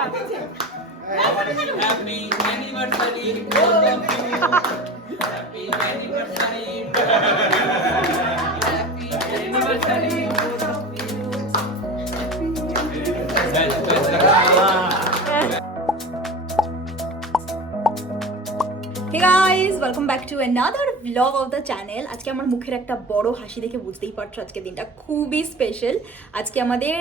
Happy anniversary, both of you. Happy anniversary. Happy anniversary, both of you. Hey guys, welcome back to another vlog of the channel. আজকে আমার মুখের একটা বড় হাসি দেখে বুঝতেই পারছো আজকে দিনটা খুবই স্পেশাল। আজকে আমাদের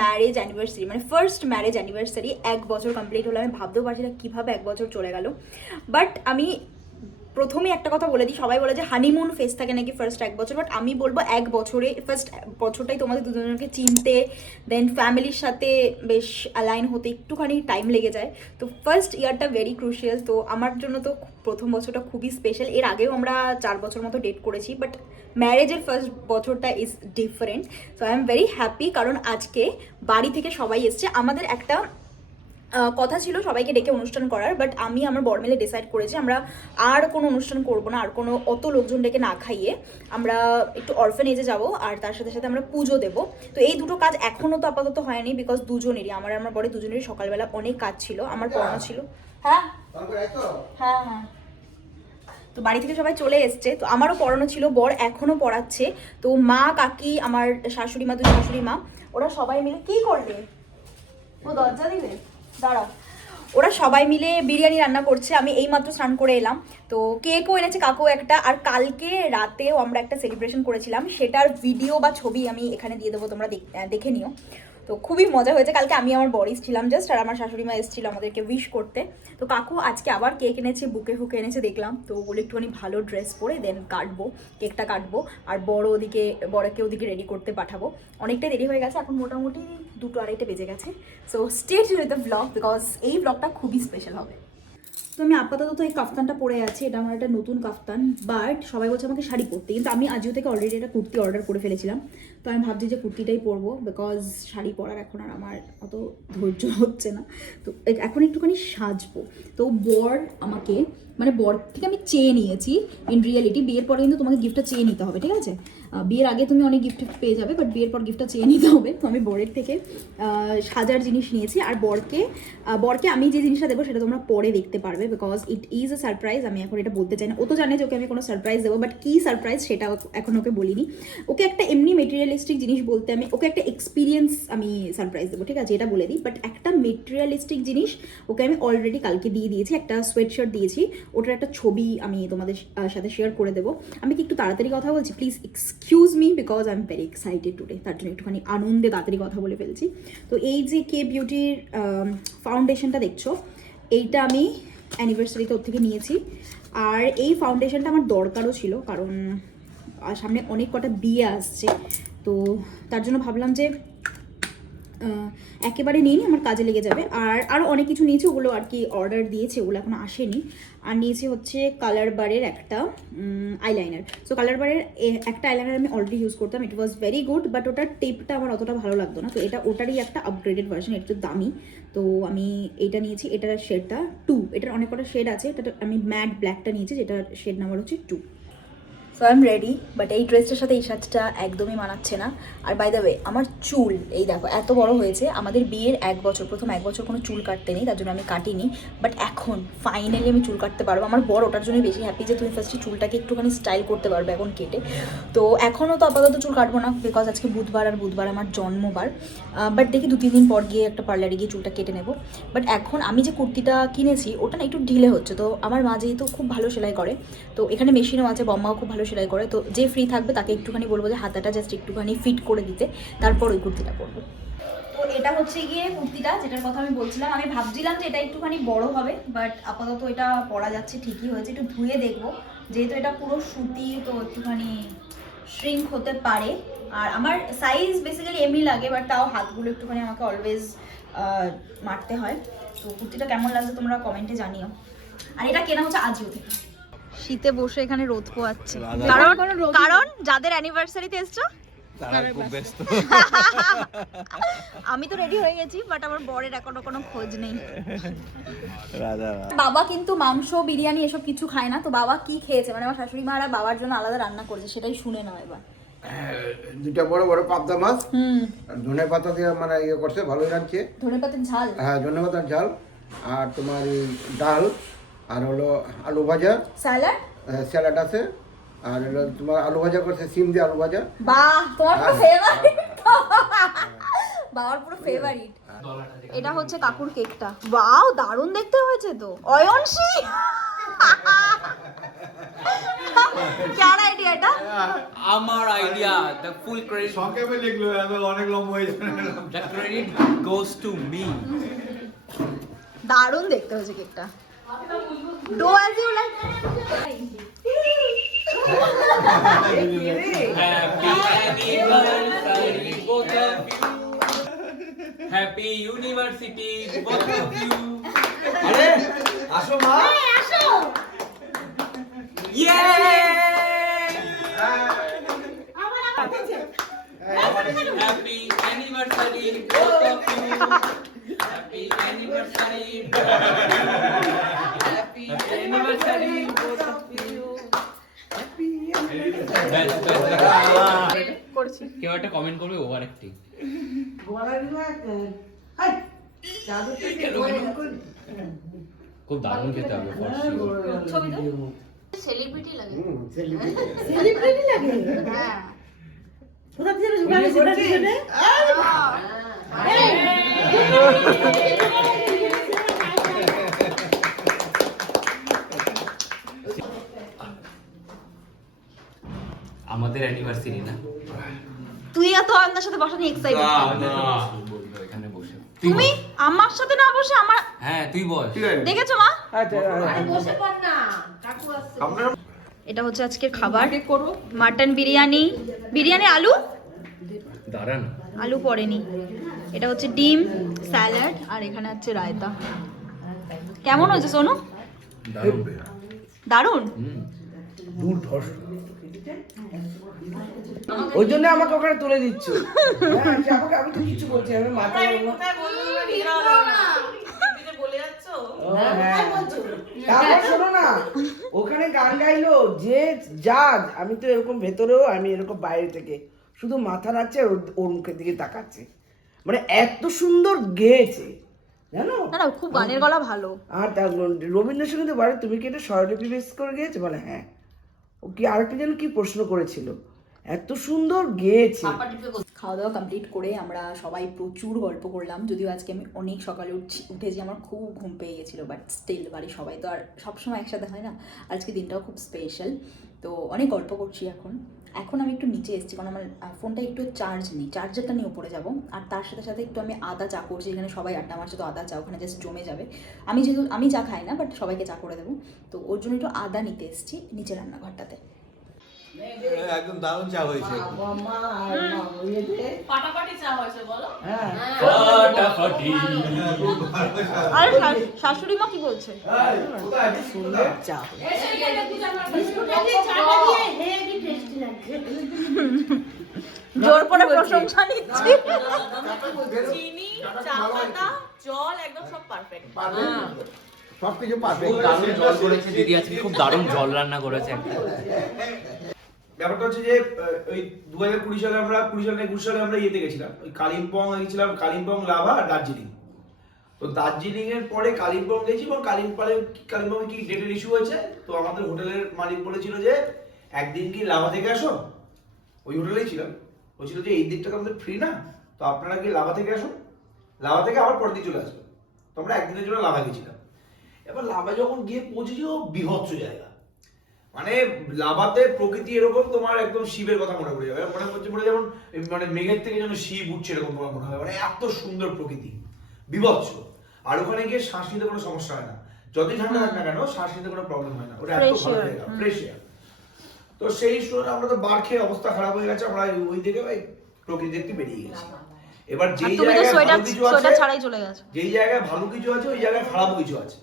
ম্যারেজ অ্যানিভার্সারি, মানে ফার্স্ট ম্যারেজ অ্যানিভার্সারি। 1 বছর কমপ্লিট হলো। আমি ভাবতেও পারছি না কীভাবে 1 বছর চলে গেল। বাট আমি প্রথমে একটা কথা বলে দিই, সবাই বলে যে হানিমুন ফেস থাকে নাকি ফার্স্ট 1 বছর, বাট আমি বলবো 1 বছরে ফার্স্ট বছরটাই তোমাদের দুজনকে চিনতে, দেন ফ্যামিলির সাথে বেশ অ্যালাইন হতে একটুখানি টাইম লেগে যায়। তো ফার্স্ট ইয়ারটা ভেরি ক্রুশিয়াল। তো আমার জন্য তো প্রথম বছরটা খুবই স্পেশাল। এর আগেও আমরা 4 বছর মতো ডেট করেছি, বাট ম্যারেজের ফার্স্ট বছরটা is different. So I am very happy, কারণ আজকে বাড়ি থেকে সবাই এসছে। আমাদের একটা কথা ছিল সবাইকে ডেকে অনুষ্ঠান করার, বাট আমি আমার বর মিলে ডিসাইড করেছি আমরা আর কোনো অনুষ্ঠান করব না, আর কোনো অত লোকজন ডেকে না খাইয়ে আমরা একটু অরফেনেজে যাব, আর তার সাথে সাথে আমরা পুজো দেবো। তো এই দুটো কাজ এখনও তো আপাতত হয়নি, বিকজ দুজনেরই, আমার বরে দুজনেরই সকালবেলা অনেক কাজ ছিল, আমার পড়ানো ছিল। হ্যাঁ হ্যাঁ হ্যাঁ, তো বাড়ি থেকে সবাই চলে এসছে। তো আমারও পড়ানো ছিল, বর এখনও পড়াচ্ছে। তো মা, কাকি, আমার শাশুড়ি মা, দুই শাশুড়ি মা, ওরা সবাই মিলে কি করবে, ও দরজা দিলে, দাঁড়াও, ওরা সবাই মিলে বিরিয়ানি রান্না করছে। আমি এইমাত্র স্নান করে এলাম। তো কেকও এনেছে কাকু একটা, আর কালকে রাতেও আমরা একটা সেলিব্রেশন করেছিলাম, সেটার ভিডিও বা ছবি আমি এখানে দিয়ে দেবো, তোমরা দেখে নিও। তো খুবই মজা হয়েছে। কালকে আমি আমার বর এসেছিলাম জাস্ট, আর আমার শাশুড়ি মা এসেছিলো আমাদেরকে উইশ করতে। তো কাকু আজকে আবার কেক এনেছে, বুকে ফুকে এনেছে দেখলাম। তো বলে একটুখানি ভালো ড্রেস পরে দেন কাটবো, কেকটা কাটবো, আর বড়কে ওদিকে রেডি করতে পাঠাবো। অনেকটাই দেরি হয়ে গেছে, এখন মোটামুটি 2-2:30 বেজে গেছে। So stay tuned with the blog, because এই ব্লগটা খুবই স্পেশাল হবে। তো আমি আপাতত এই কাফতানটা পরে আছি, এটা আমার একটা নতুন কাফতান, বাট সবাই বলছে আমাকে শাড়ি পরতে, কিন্তু আমি আজিও থেকে অলরেডি একটা কুর্তি অর্ডার করে ফেলেছিলাম। তো আমি ভাবছি যে কুর্তিটাই পরবো, বিকজ শাড়ি পরার এখন আর আমার অত ধৈর্য হচ্ছে না। তো এখন একটুখানি সাজবো। তো বর আমাকে, মানে বর থেকে আমি চেয়ে নিয়েছি। ইন রিয়ালিটি বিয়ের পরে কিন্তু তোমাকে গিফটটা চেয়ে নিতে হবে, ঠিক আছে? বিয়ের আগে তুমি অনেক গিফট পেয়ে যাবে, বাট বিয়ের পর গিফটটা চেয়ে নিতে হবে। তো আমি বরের থেকে সাজার জিনিস নিয়েছি, আর বরকে আমি যে জিনিসটা দেবো সেটা তোমরা পরে দেখতে পারবে, because it is a surprise. আমি এখন এটা বলতে চাই না, ও তো জানে যে ওকে আমি কোনো সারপ্রাইজ দেবো, বাট কী সারপ্রাইজ সেটা এখন ওকে বলিনি। ওকে একটা এমনি মেটেরিয়ালিস্টিক জিনিস বলতে, আমি ওকে একটা এক্সপিরিয়েন্স আমি সারপ্রাইজ দেবো, ঠিক আছে? এটা বলে দিই। বাট একটা মেটেরিয়ালিস্টিক জিনিস ওকে আমি অলরেডি কালকে দিয়ে দিয়েছি, একটা সোয়েটশার্ট দিয়েছি, ওটার একটা ছবি আমি তোমাদের সাথে শেয়ার করে দেবো। আমি কি একটু তাড়াতাড়ি কথা বলছি, please excuse me, because I am very excited today, তার জন্য একটুখানি আনন্দে তাড়াতাড়ি কথা বলে ফেলছি। তো এই যে কে বিউটির ফাউন্ডেশনটা দেখছো, এইটা আমি অ্যানিভার্সারিতে ওর থেকে নিয়েছি। আর এই ফাউন্ডেশনটা আমার দরকারও ছিল, কারণ সামনে অনেক কটা বিয়ে আসছে। তো তার জন্য ভাবলাম যে একেবারে নিয়ে নিই, আমার কাজে লেগে যাবে। আর আরও অনেক কিছু নিয়েছি, ওগুলো আর কি অর্ডার দিয়েছে, ওগুলো এখন আসেনি। আর নিয়েছি হচ্ছে কালার বারের একটা আইলাইনার। সো কালার বারের একটা আইলাইনার আমি অলরেডি ইউজ করতাম, ইট ওয়াজ ভেরি গুড, বাট ওটার টেপটা আমার অতটা ভালো লাগতো না। তো এটা ওটারই একটা আপগ্রেডেড ভার্সন, একটু দামি। তো আমি এইটা নিয়েছি, এটার শেডটা 2, এটার অনেক কটা শেড আছে, এটা আমি ম্যাট ব্ল্যাকটা নিয়েছি, যেটার শেড নাম্বার হচ্ছে 2। So I am ready, but এই ড্রেসটার সাথে এই সাজটা একদমই মানাচ্ছে না। আর বাই দ্য ওয়ে, আমার চুল এই দেখো এত বড় হয়েছে। আমাদের বিয়ের 1 বছর, প্রথম 1 বছর কোনো চুল কাটতে নেই, তার জন্য আমি কাটিনি। বাট এখন ফাইনালি আমি চুল কাটতে পারবো। আমার বড় ওটার জন্যই বেশি হ্যাপি যে তুমি ফার্স্টে চুলটাকে একটুখানি স্টাইল করতে পারবে এখন কেটে। তো এখনও তো আপাতত চুল কাটবো না, বিকজ আজকে বুধবার, আর বুধবার আমার জন্মবার। বাট দেখি 2-3 দিন পর গিয়ে একটা পার্লারে গিয়ে চুলটা কেটে নেবো। বাট এখন আমি যে কুর্তিটা কিনেছি ওটা না একটু ঢিলে হচ্ছে। তো আমার মা যেহেতু খুব ভালো সেলাই করে, তো এখানে মেশিনও আছে, বম্মাও খুব ভালো সেলাই করে, তো যে ফ্রি থাকবে তাকে একটুখানি বলবো যে হাতাটা জাস্ট একটুখানি ফিট করে দিতে, তারপর ওই কুর্তিটা পরবো। তো এটা হচ্ছে গিয়ে কুর্তিটা, যেটার কথা আমি বলছিলাম। আমি ভাবছিলাম যে এটা একটুখানি বড় হবে, বাট আপাতত এটা পরা যাচ্ছে, ঠিকই হয়েছে। একটু ধুয়ে দেখবো, যেহেতু এটা পুরো সুতি, তো একটুখানি শ্রিঙ্ক হতে পারে। আর আমার সাইজ বেসিক্যালি এমনি লাগে, বাট তাও হাতগুলো একটুখানি আমাকে অলওয়েজ মারতে হয়। তো কুর্তিটা কেমন লাগছে তোমরা কমেন্টে জানিও। আর এটা কেনা হচ্ছে আজিও থেকে। শীতে বসে এখানে রোদ পোয়াচ্ছে, কারণ যাদের অ্যানিভার্সারিতে এসছো তারা খুব ব্যস্ত। আমি তো রেডি হয়ে গেছি, বাট আমার বরের এখনো কোনো খোঁজ নেই। বাবা কিন্তু মাংস, বিরিয়ানি এসব কিছু খায় না। তো বাবা কি খেয়েছে, মানে আমার শাশুড়ি মা বাবার জন্য আলাদা রান্না করেছে, সেটাই শুনে নাও এবার। দুটা বড় বড় পাবদা মাছ হুম, আর ধনে পাতা দিয়ে মানে ইয়ে করছে, ভালোই রাঁধছে। ধনেপাতার ঝাল। হ্যাঁ, ধনে পাতার ঝাল আর তোমার এই ডাল আর হলো আলু ভাজা, স্যালাড। স্যালাড আছে আর হলো তোমার আলু ভাজা করছে, সিম দিয়ে আলু ভাজা। বাহ, তোমার পুরো ফেভারিট। বাবার পুরো ফেভারিট। এটা হচ্ছে কাকুর কেকটা। ওয়াও, দারুণ দেখতে হয়েছে তো। অয়নশী, কার আইডিয়া এটা? আমার আইডিয়া, দ্য ফুল ক্রেডিট, সংক্ষেপে লিখলো, অনেক লম্বা হয়ে যাবে। The credit goes to me. দারুণ দেখতে হয়েছে কেকটা। Do as you like. Happy anniversary both of you. Happy university both of you. আরে আসো মা। Yay! Happy anniversary both of you. Happy anniversary. Happy anniversary both of you. করছি। কেউ একটা কমেন্ট করবে ওভার অ্যাক্টিং। খুব দারুণ খেতে হবে ছবি তো সেলিব্রিটি লাগে। সেলিব্রিটি হ্যাঁ, কোথা থেকে জোগাড় করেছিস রে? আমাদের অ্যানিভার্সারি না? তুই এত আমার সাথে বসা নিয়ে এক্সাইটেড। এখানে বসে তুমি আমার সাথে না বসে আমার। হ্যাঁ তুই বল। দেখেছো মা? আরে বসে পড় না, কাকু আসছে। এটা হচ্ছে আজকের খাবার। মাটন বিরিয়ানি, বিরিয়ানি আলু, দাঁড়ান। আলু পড়েনি। এটা হচ্ছে ডিম, স্যালাড আর এখানে হচ্ছে রায়তা। কেমন হয়েছে সোনু? দারুণ। ওই জন্য আমাকে ওখানে তুলে দিচ্ছ। হ্যাঁ, আমাকে আমি তো কিছু বলছি, আমি মাথায় তারপর শোনো না, ওখানে গান গাইলো যে জাজ, আমি তো এরকম ভেতরেও, আমি এরকম বাইরে থেকে শুধু মাথা নাড়ছে আর ওর মুখের দিকে তাকাচ্ছে, মানে এত সুন্দর গেয়েছে জানো। না না, খুব গানের গলা ভালো। আর রবীন্দ্রসঙ্গীতের বারে তুমি কি এটা স্বরলিপি বেস করে গেয়েছো? বলে হ্যাঁ। ও কি আরেকটা যেন কি প্রশ্ন করেছিল, এত সুন্দর গেয়েছে। খাওয়া দাওয়া কমপ্লিট করে আমরা সবাই প্রচুর গল্প করলাম। যদিও আজকে আমি অনেক সকালে উঠেছি, আমার খুব ঘুম পেয়ে গেছিলো, বাট স্টিল বাড়ির সবাই তো আর সবসময় একসাথে হয় না। আজকে দিনটাও খুব স্পেশাল, তো অনেক গল্প করছি। এখন আমি একটু নিচে এসেছি, কারণ আমার ফোনটা একটু চার্জ নেই, চার্জারটা নিয়ে উপরে যাব। আর তার সাথে সাথে একটু আমি আদা চা করছি, এখানে সবাই আড্ডা মারছে, তো আদা চা ওখানে জাস্ট জমে যাবে। যেহেতু আমি চা খাই না, বাট সবাইকে চা করে দেবো, তো ওর জন্য একটু আদা নিতে এসেছি নিচে রান্নাঘরটাতে। একদম দারুণ চা হয়েছে। ফাটাফাটি। আর শাশুড়ি মা কি বলছে? সুন্দর চা। জোর করে প্রশংসা নিচ্ছি। চিনি, চা পাতা, জল একদম সব পারফেক্ট। সবকিছু পারফেক্ট। দারুণ জল করেছে দিদি আজকে, খুব দারুণ জল রান্না করেছে একটা। ব্যাপারটা হচ্ছে যে ওই 2020 সালে আমরা 21 সালে আমরা ইয়েতে গেছিলাম, ওই কালিম্পং গেছিলাম, কালিম্পং, লাভা আর দার্জিলিং। তো দার্জিলিং এর পরে কালিম্পং গেছি, এবং কালিম্পং কি ডেটের ইস্যু হয়েছে, তো আমাদের হোটেলের মালিক বলেছিল যে একদিন কি লাভা থেকে আসো। ওই হোটেলেই ছিলাম, বলছিল যে এই দিকটা আমাদের ফ্রি না, তো আপনারা কি লাভা থেকে আসো, লাভা থেকে আবার পরের দিন চলে আসবে। তো আমরা একদিনের জন্য লাভা গেছিলাম। এবার লাভা যখন গিয়ে পৌঁছেছি, ও বিভৎস জায়গা, মানে লাভাতে প্রকৃতি এরকম তোমার একদম শিবের কথা মনে পড়ে যাবে, মনে হচ্ছে মনে যেমন মানে মেঘের থেকে যেন শিব উঠছে এরকম তোমার মনে হয়, মানে এত সুন্দর প্রকৃতি, বিভৎস। আর ওখানে গিয়ে শ্বাস নিতে কোনো সমস্যা হয় না, যতই ঠান্ডা থাক না কেন শ্বাস নিতে কোনো প্রবলেম হয় না, ওটা এত ভালো জায়গা, ফ্রেশ এয়ার। তো সেই সময় আমরা তো বার খেয়ে অবস্থা খারাপ হয়ে গেছে, আমরা ওই দিকে ভাই প্রকৃতি দেখতে বেরিয়ে গেছি। এবার যেই জায়গায় ভালো কিছু আছে, ছাড়াই চলে গেছে, যেই জায়গায় ভালো কিছু আছে ওই জায়গায় খারাপও কিছু আছে,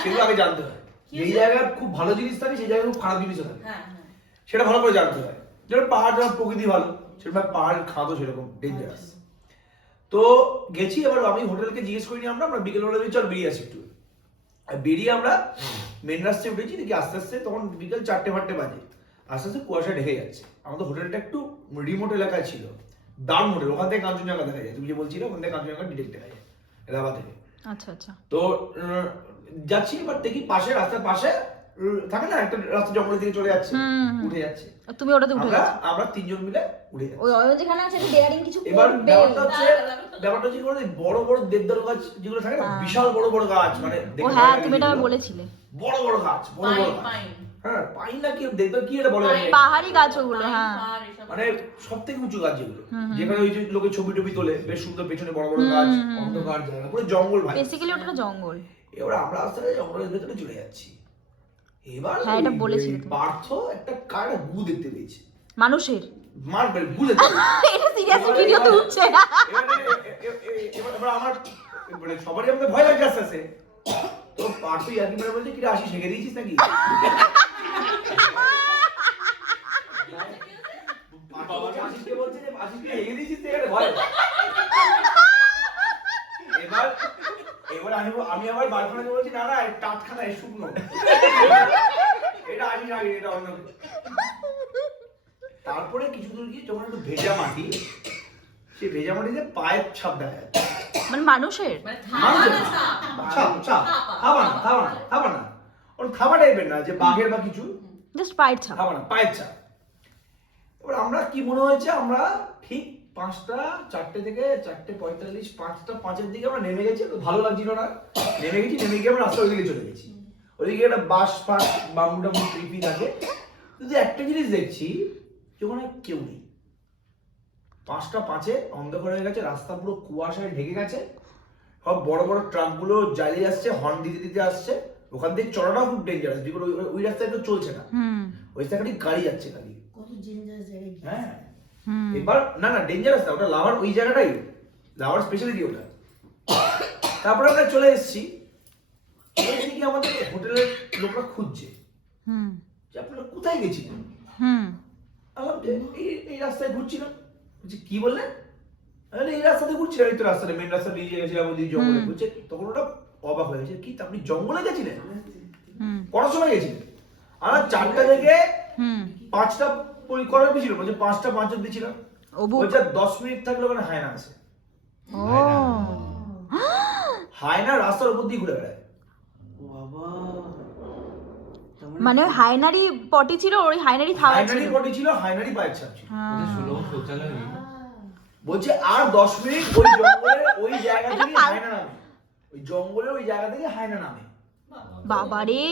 সেগুলো আগে জানতে হয়। যেই জায়গায় খুব ভালো জিনিস থাকে সেই জায়গায় খুব খারাপ জিনিসও থাকে, সেটা ভালো করে জানতে হয়। যেমন পাহাড়, যেমন প্রকৃতি ভালো, সেরকম পাহাড় খাদও সেরকম ডেঞ্জারাস। তো গেছি, এবার আমি হোটেলকে জিজ্ঞেস করিনি, আমরা বিকেল বেলা চল বেরিয়ে আসি একটু। বেরিয়ে আমরা মেন রাস্তায় উঠেছি, দেখি আস্তে আস্তে তখন বিকেল 4-5 বাজে, আস্তে আস্তে কুয়াশা ঢেকে যাচ্ছে। আমাদের হোটেলটা একটু রিমোট এলাকায় ছিল, দারুণ হোটেল, ওখান থেকে কাঞ্চনজঙ্ঘা দেখা যায়। তুমি যে বলছিলে ওখান থেকে কাঞ্চনজঙ্ঘা ডিরেক্ট দেখা যায় এলাহাবাদ থেকে। আচ্ছা আচ্ছা। তো যাচ্ছি, এবার দেখি পাশে, রাস্তার পাশে থাকে না একটা রাস্তা, জঙ্গলের দিকে চলে যাচ্ছে, উঠে যাচ্ছে। তুমি ওটাতে উঠে যাচ্ছ? আমরা তিনজন মিলে উঠে যাচ্ছি। ওই যেখানে আছে ডেয়ারিং কিছু এবার করবে। ব্যাপারটা হচ্ছে বড় বড় দেবদারু গাছ যেগুলো থাকে না, বিশাল বড় বড় গাছ, মানে ও হ্যাঁ তুমি এটা বলেছিলে, বড় বড় গাছ, বড় বড় গাছ। হ্যাঁ, পাইন না কি দেবদার কি এটা বলে, পাহাড়ি গাছ ওগুলো। হ্যাঁ, মানে সব থেকে উঁচু গাছ যেগুলো, যেখানে ওই যে লোকে ছবি টবি তোলে, বেশ সুন্দর, পেছনে বড় বড় গাছ, অন্ধকার জায়গা, পুরো জঙ্গল ভাই। বেসিক্যালি ওটা জঙ্গল। এবার আমরা আস্তে আস্তে জঙ্গলের ভেতরে চলে যাচ্ছি। এবার হ্যাঁ এটা বলেছিলে তুমি। পার্থ একটা কার গু দেখতে পেয়েছে, মানুষের মারবে গু দেখতে পেয়েছে। এটা সিরিয়াসলি ভিডিও তো উঠছে। এবার আমার মানে সবারই আমাদের ভয় লাগছে আস্তে আস্তে। তো পার্থ ইয়ার্কি মেরে বলছে, কি রে আসি শেখে দিয়েছিস নাকি? আশিসকে বলছে যে আশিসকে হেগে দিয়েছিস তুই, এখানে ভয়। এবার আমি আবার বালখানাকে বলছি, না না টাটখানা শুকনো, এটা আমি না, এটা অন্য। তারপরে কিছু দূর গিয়ে যখন একটু ভেজা মাটি, সেই ভেজা মাটিতে পায়ের ছাপ দেখা যাচ্ছে, মানে মানুষের থাবা না, ওর থাবা টাইপের না, যে বাঘের বা কিছু, জাস্ট পায়ের ছাপ, থাবা না, পায়ের ছাপ। এবার আমরা কি মনে হয়েছে, আমরা ঠিক 4:05 থেকে 4:45, 5:05 দিকে আমরা নেমে গেছি। ভালো লাগছিল না, নেমে গিয়ে আমরা রাস্তা ওইদিকে চলে গেছি। ওইদিকে একটা বাস ফাস বাম্বুটা ট্রিপি থাকে। কিন্তু একটা জিনিস দেখছি যে ওখানে কেউ নেই। 5:05 অন্ধকার হয়ে গেছে, রাস্তা পুরো কুয়াশায় ঢেকে গেছে, সব বড় বড় ট্রাকগুলো জ্বালিয়ে আসছে, হর্ন দিতে দিতে আসছে। ওখান থেকে চলাটাও খুব ডেঞ্জারাস, বিকজ ওই রাস্তায় তো চলছে না, ওই রাস্তায় গাড়ি যাচ্ছে খালি। হ্যাঁ, এবার না ডেঞ্জারাস না, ওটা লাভার ওই জায়গাটাই, লাভার স্পেশালিটি ওটা। তারপরে আমরা চলে এসেছি, এদিকে আমাদের হোটেলের লোকরা খুঁজছে যে আপনারা কোথায় গেছিলেন। এই রাস্তায় ঘুরছিলাম। বলছি কি বললেন? এই রাস্তাতে ঘুরছিলাম, এই তো রাস্তাতে, মেন রাস্তা দিয়ে গেছিলাম, জঙ্গলে ঘুরছে। তখন ওটা অবাক হয়ে গেছে, কি আপনি জঙ্গলে গেছিলেন? কটার সময় গেছিলেন? আমরা 4টা থেকে 5টা করার ছিল, বলছে 5:05 অব্দি ছিলাম। বলছে 10 মিনিট থাকলে ওখানে হায়না আছে। হায়না রাস্তার উপর দিয়ে ঘুরে বেড়ায়। মানে হাইনারি পটি ছিল, ওই হাইনারি খাওয়া ছিল, হাইনারি পটি ছিল, হাইনারি পায়ের ছাপ ছিল। শৌচালয় বলছে আর 10 মিনিট ওই জঙ্গলে ওই জায়গা থেকে হায়না নামে, ওই জঙ্গলে ওই জায়গা থেকে হায়না নামে। বাবারে,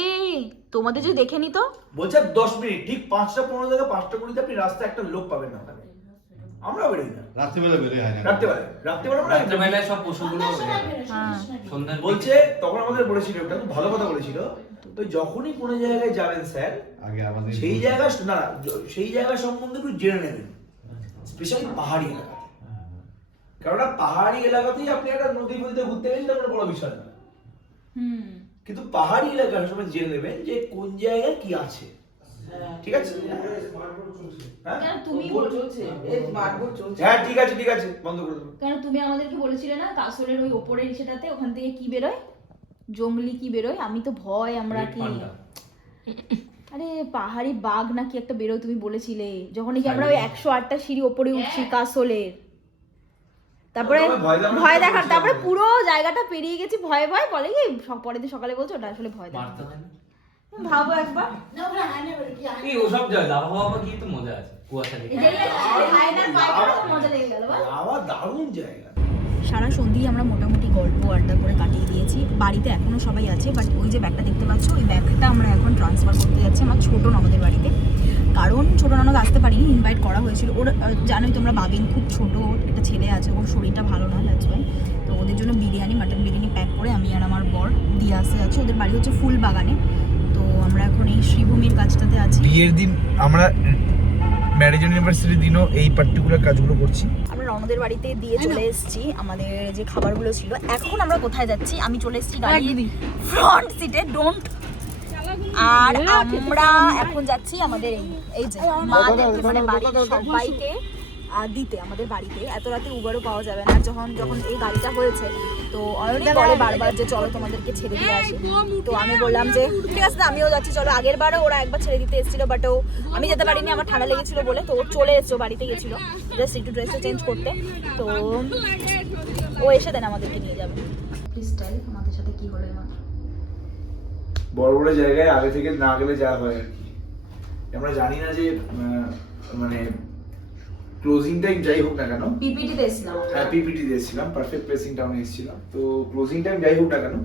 তোমাদের যে দেখে নিত। বলছে 10 মিনিট, ঠিক 5:15 থেকে 5:20 আপনি রাস্তায় একটা লোক পাবেন না ওখানে। আমরা বেরোই না, রাত্রিবেলা বেরোয় হয় না, রাত্রিবেলা সব পশুগুলো সন্ধ্যা বলছে। তখন আমাদের বলেছিল, ওটা খুব ভালো কথা বলেছিল, তো যখনই কোনো জায়গায় যাবেন স্যার, আগে আমাদের সেই জায়গা না সেই জায়গা সম্বন্ধে একটু জেনে নেবেন, স্পেশালি পাহাড়ি এলাকা। কারণ পাহাড়ি এলাকাতেই আপনি একটা নদী ফদিতে ঘুরতে গেছেন, তার বড় বিষয় না। কিন্তু পাহাড়ি এলাকার সময় জেনে নেবেন যে কোন জায়গায় কি আছে। ঠিক আছে? কেন তুমি হ্যাঁ ঠিক আছে, ঠিক আছে, বন্ধ করে দেবো। কেন তুমি আমাদেরকে বলেছিলে না কাসরের ওই ওপরের সেটাতে, ওখান থেকে কি বেরোয়, জঙ্গলি কি বেরোয়? আমি তো ভয়, আমরা কি, আরে পাহাড়ি বাঘ নাকি একটা বেরোয় তুমি বলেছিলে, যখন কি আমরা ওই 108টা সিঁড়ি ওপরে উঠছি কাসলের। তারপরে ভয় দেখার, তারপরে পুরো জায়গাটা পেরিয়ে গেছি ভয়ে ভয়ে, বলে কি পরের দিন সকালে বলছো ওটা আসলে ভয় দেখা। ভাবো একবার, এই ওসব যায় লাভা বাবা কি তো মজা আছে কুয়াশা দেখে, মজা লেগে গেল। দারুণ জায়গা। সারা সন্ধি আমরা মোটামুটি গল্প আড্ডা করে কাটিয়ে দিয়েছি। বাড়িতে এখনো সবাই আছে, বাট ওই যে ব্যাগটা দেখতে পাচ্ছ, ওই ব্যাগটা আমরা এখন ট্রান্সফার করতে যাচ্ছি আমার ছোট ননদের বাড়িতে। কারণ ছোট ননদ আসতে পারিনি, ইনভাইট করা হয়েছিল। ওর জানোই তোমরা, বাবিন খুব ছোট, একটা ছেলে আছে, ওর শরীরটা ভালো নয়, দ্যাটস ওয়াই। তো ওদের জন্য বিরিয়ানি, মাটন বিরিয়ানি প্যাক করে আমি আর আমার বর দিয়ে আসতে যাচ্ছি। ওদের বাড়ি হচ্ছে ফুল বাগানে। তো আমরা এখন এই শ্রীভূমির কাজটাতে আছি। বিয়ের দিন আমরা ম্যারেজ অ্যানিভার্সারির দিনও এই পার্টিকুলার কাজগুলো করছি। আমরা রনদের বাড়িতে দিয়ে চলে এসেছি আমাদের যে খাবারগুলো ছিল। এখন আমরা কোথায় যাচ্ছি? আমি চলে এসেছি গাড়ির ফ্রন্ট সিটে, ডোন্ট। আর আমরা এখন যাচ্ছি আমাদের এই যে মাদেরকে, মানে বাড়ির সবাইকে দিতে আমাদের বাড়িতে। এত রাতে উবারও পাওয়া যাবে না। যখন যখন এই গাড়িটা হয়েছে তো অনেক বলে বারবার যে চলো তোমাদেরকে ছেড়ে দিয়ে আসি। তো আমি বললাম যে ঠিক আছে আমিও যাচ্ছি চলো। আগের বারও ওরা একবার ছেড়ে দিতে এসেছিলো, বাট ও আমি যেতে পারিনি, আমার ঠান্ডা লেগেছিলো বলে। তো ও চলে এসছো, বাড়িতে গেছিলো জাস্ট একটু ড্রেসটা চেঞ্জ করতে। তো ও এসে দেন আমাদেরকে নিয়ে যাবে। প্লিজ টেল আমাদের সাথে কি হলো এবার। বড় বড় জায়গায় আগে থেকে না গেলে যা হয় আর কি, আমরা জানি না যে মানে ক্লোজিং টাইম যাই হোক না কেন, পিপিটিতে এসেছিলাম। হ্যাঁ পিপিটি দিয়েছিলাম, পারফেক্ট প্লেসিং টাউনে এসেছিলাম। তো ক্লোজিং টাইম যাই হোক না কেন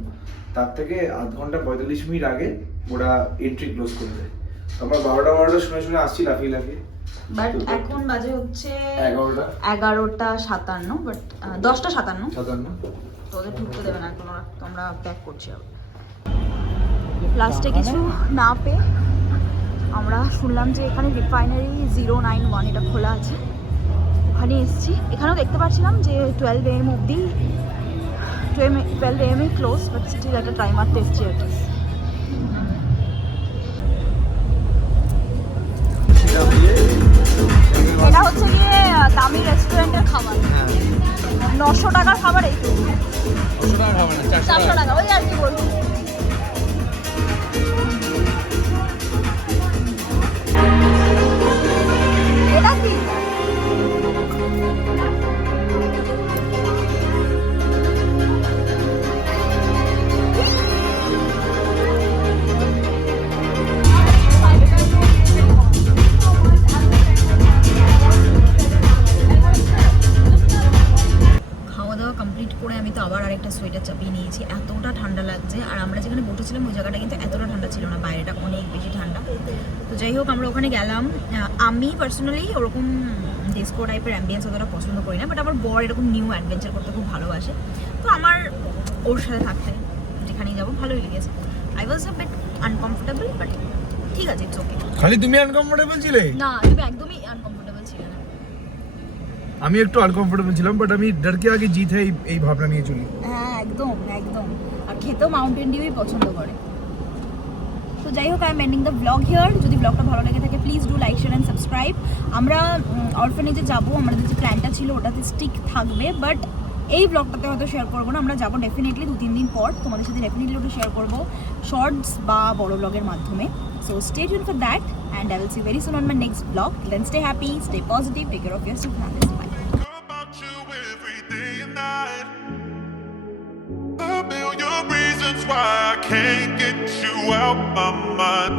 তার থেকে আধ ঘন্টা 45 মিনিট আগে ওরা এন্ট্রি ক্লোজ করে দেয়। আমরা 12টা শুনে আসছি লাফিয়ে লাফিয়ে। বাট এখন বাজে হচ্ছে 11:57, বাট 10:57। তো ওদের ঢুকতে দেবে না এখন, আমরা প্যাক করছি। লাস্টে কিছু না পেয়ে আমরা শুনলাম যে এখানে রিফাইনারি 091 এটা খোলা আছে, ওখানে এসেছি। এখানেও দেখতে পাচ্ছিলাম যে 12 AM অবধি 12 AM ক্লোজ, বাট স্টিল একটা ট্রাই মারতে এসেছি আর কি। এটা হচ্ছে গিয়ে দামি রেস্টুরেন্টের খাবার, 900 টাকার খাবার। এই 400 টাকা ওই আর কি বলবো। এটা কি খাওয়া দাওয়া কমপ্লিট করে আমি তো আবার আরেকটা সোয়েটার চাপিয়ে নিয়েছি, এতটা ঠান্ডা লাগছে। আর আমরা যেখানে বসেছিলাম ওই জায়গাটা কিন্তু এতটা ঠান্ডা ছিল না, বাইরেটা অনেক বেশি ঠান্ডা। তো যাই হোক আমরা ওখানে গেলাম। আমি পার্সোনালি ওরকম ডিস্কো টাইপের অ্যাম্বিয়েন্স অতটা পছন্দ করি না, বাট আমার বর এরকম নিউ অ্যাডভেঞ্চার করতে খুব ভালোবাসে। তো আমার ওর সাথে থাকতে যেখানেই যাবো ভালোই লেগেছে। I was a bit uncomfortable, but ঠিক আছে, ইটস ওকে। খালি তুমি আনকমফোর্টেবল ছিলে? না, তুমি একদমই আনকমফোর্টেবল ছিলে না। আমি একটু আনকমফোর্টেবল ছিলাম, বাট আমি ডর কে আগে জিত হ্যাঁ এই ভাবনা নিয়ে চলি। হ্যাঁ একদম একদম। আর খেতেও মাউন্টেন ডিউই পছন্দ করে। তো যাই হোক, I am ending the blog here. যদি ব্লগটা ভালো লেগে থাকে please do like, share and subscribe. আমরা অরফানেজে যাবো, আমাদের যে প্ল্যানটা ছিল ওটাতে স্টিক থাকবে, বাট এই ব্লগটাতে হয়তো শেয়ার করবো না। আমরা যাবো ডেফিনেটলি 2-3 দিন পর, তোমাদের সাথে ডেফিনেটলি ওটা শেয়ার করবো শর্টস বা বড় ব্লগের মাধ্যমে। So stay tune for that and I will see very soon on my next blog. Then stay happy, stay positive, take care of yourself. Bye. About you every day and night. A million reasons why I can't get you out my mind.